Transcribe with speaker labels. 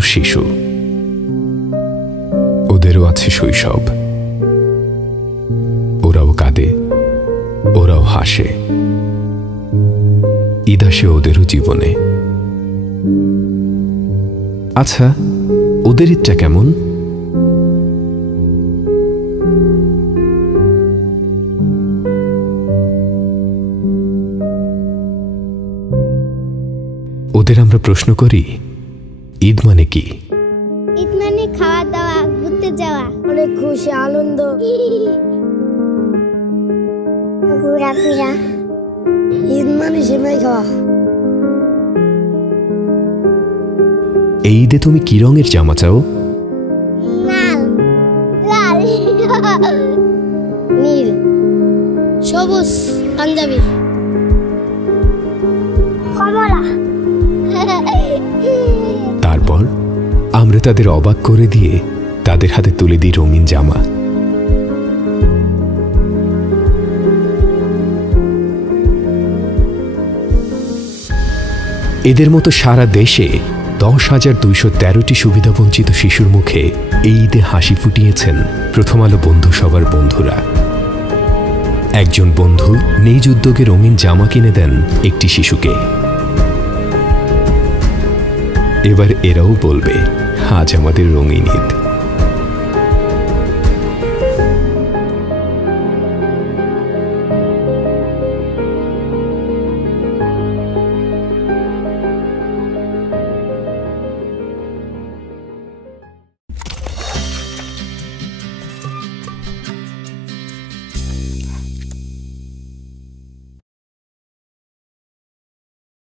Speaker 1: শিশু। ওদেরও আছে শৈশব। ওরাও কাঁদে, ওরাও হাসে। ঈদ আসে ওদেরও জীবনে। আচ্ছা ওদের ঈদটা কেমন? ওদের আমরা প্রশ্ন করি? ঈদ মানে কি?
Speaker 2: ঈদ মানে খাওয়া দাওয়া ঘুরতে যাওয়া।
Speaker 3: অনেক খুশি আনন্দ।
Speaker 2: ঘোরাফেরা।
Speaker 3: ঈদ মানে সেমাই খাওয়া।
Speaker 1: এই ঈদে তুমি কি রঙের জামা চাও?
Speaker 2: লাল। লাল।
Speaker 3: নীল। সবুজ পাঞ্জাবি।
Speaker 1: তারপর আমরা তাদের অবাক করে দিয়ে তাদের হাতে তুলে দিই রঙিন জামা। এদের মতো সারা দেশে দশ হাজার দুইশো তেরোটি সুবিধাবঞ্চিত শিশুর মুখে এই ঈদে হাসি ফুটিয়েছেন প্রথম আলো বন্ধু সবার বন্ধুরা। একজন বন্ধু নিজ উদ্যোগে রঙিন জামা কিনে দেন একটি শিশুকে। এবার এরাও বলবে আজ আমাদের রঙিন ঈদ।